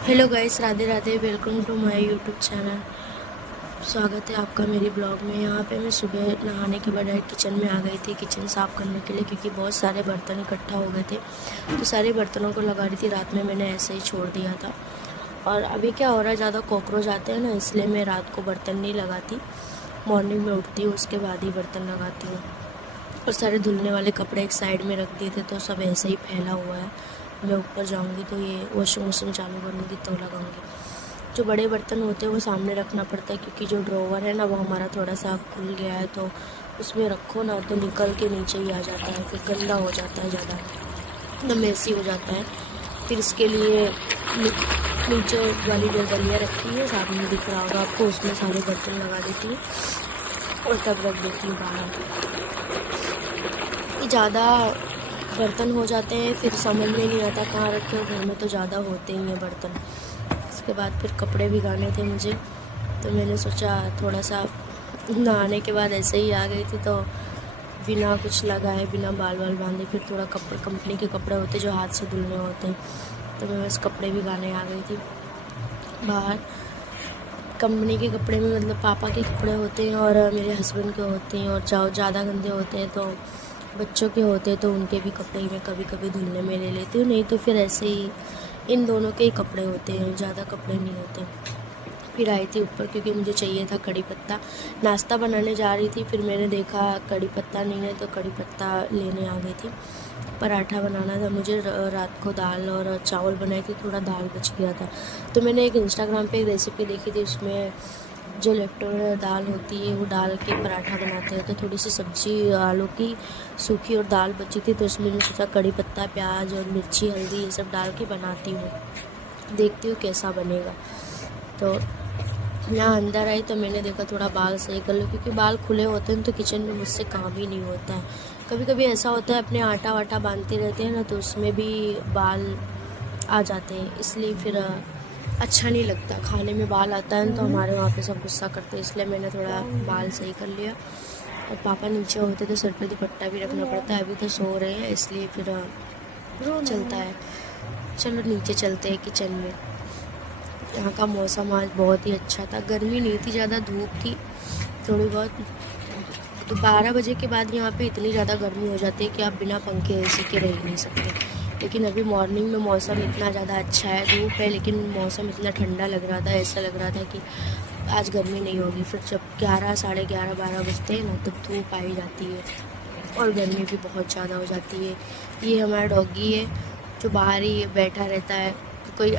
Hello guys, Radhe Radhe. Welcome to my YouTube channel. स्वागत है आपका मेरी ब्लॉग में। यहाँ पे मैं सुबह नहाने के बाद किचन में आ गई थी, किचन साफ़ करने के लिए, क्योंकि बहुत सारे बर्तन इकट्ठा हो गए थे। तो सारे बर्तनों को लगा रही थी। रात में मैंने ऐसे ही छोड़ दिया था। और अभी क्या हो रहा है, ज़्यादा कॉकरोच आते हैं ना, इसलिए मैं रात को बर्तन नहीं लगाती। मॉर्निंग में उठती हूँ, उसके बाद ही बर्तन लगाती हूँ। और सारे धुलने वाले कपड़े एक साइड में रख दिए थे, तो सब ऐसे ही फैला हुआ है। मैं ऊपर जाऊंगी तो ये वॉशिंग मशीन चालू करूँगी तो लगाऊंगी। जो बड़े बर्तन होते हैं वो सामने रखना पड़ता है, क्योंकि जो ड्रॉवर है ना वो हमारा थोड़ा सा खुल गया है, तो उसमें रखो ना तो निकल के नीचे ही आ जाता है, फिर गंदा हो जाता है, ज़्यादा एकदम मेसी हो जाता है। फिर इसके लिए नीचे वाली जो दलिया रखी है, सामने दिख रहा होगा आपको, उसमें सारे बर्तन लगा देती हूँ और तब रख देती हूँ बाहर। ज़्यादा बर्तन हो जाते हैं, फिर समझ में नहीं आता कहाँ रखे हो। घर में तो ज़्यादा होते ही हैं बर्तन। उसके बाद फिर कपड़े भिगाने थे मुझे, तो मैंने सोचा थोड़ा सा नहाने के बाद ऐसे ही आ गई थी, तो बिना कुछ लगाए, बिना बाल बांधे, फिर थोड़ा कपड़े, कंपनी के कपड़े होते जो हाथ से धुलने होते हैं, तो मैं बस कपड़े भिगाने आ गई थी बाहर। कंपनी के कपड़े में मतलब पापा के कपड़े होते हैं और मेरे हस्बैंड के होते हैं, और ज़्यादा गंदे होते हैं तो बच्चों के होते हैं, तो उनके भी कपड़े मैं कभी कभी धुलने में ले लेती हूँ। नहीं तो फिर ऐसे ही इन दोनों के ही कपड़े होते हैं, ज़्यादा कपड़े नहीं होते। फिर आई थी ऊपर क्योंकि मुझे चाहिए था कड़ी पत्ता। नाश्ता बनाने जा रही थी, फिर मैंने देखा कड़ी पत्ता नहीं है, तो कड़ी पत्ता लेने आ गई थी। पराठा बनाना था मुझे। रात को दाल और चावल बनाए थे, थोड़ा दाल बच गया था, तो मैंने एक इंस्टाग्राम पे एक रेसिपी देखी थी। उसमें जो लेफ्टोवर दाल होती है वो डाल के पराठा बनाते हैं, तो थोड़ी सी सब्ज़ी आलू की सूखी और दाल बची थी, तो उसमें मैंने सोचा कड़ी पत्ता, प्याज और मिर्ची, हल्दी ये सब डाल के बनाती हूँ, देखती हूँ कैसा बनेगा। तो यहाँ अंदर आई तो मैंने देखा थोड़ा बाल सही कर लो, क्योंकि बाल खुले होते हैं तो किचन में मुझसे काम ही नहीं होता है। कभी कभी ऐसा होता है अपने आटा वाटा बांधते रहते हैं ना, तो उसमें भी बाल आ जाते हैं, इसलिए फिर अच्छा नहीं लगता। खाने में बाल आता है तो हमारे वहाँ पे सब गुस्सा करते हैं, इसलिए मैंने थोड़ा बाल सही कर लिया। और पापा नीचे होते तो सर पे दुपट्टा भी रखना पड़ता है, अभी तो सो रहे हैं इसलिए फिर चलता है। चलो नीचे चलते हैं किचन में। यहाँ का मौसम आज बहुत ही अच्छा था, गर्मी नहीं थी ज़्यादा, धूप थी थोड़ी बहुत। तो 12 बजे के बाद यहाँ पे इतनी ज़्यादा गर्मी हो जाती है कि आप बिना पंखे एसी के रह नहीं सकते। लेकिन अभी मॉर्निंग में मौसम इतना ज़्यादा अच्छा है, धूप है लेकिन मौसम इतना ठंडा लग रहा था, ऐसा लग रहा था कि आज गर्मी नहीं होगी। फिर जब 11, साढ़े 11, 12 बजते हैं ना, तब धूप आई जाती है और गर्मी भी बहुत ज़्यादा हो जाती है। ये हमारा डॉगी है जो बाहर ही बैठा रहता है, कोई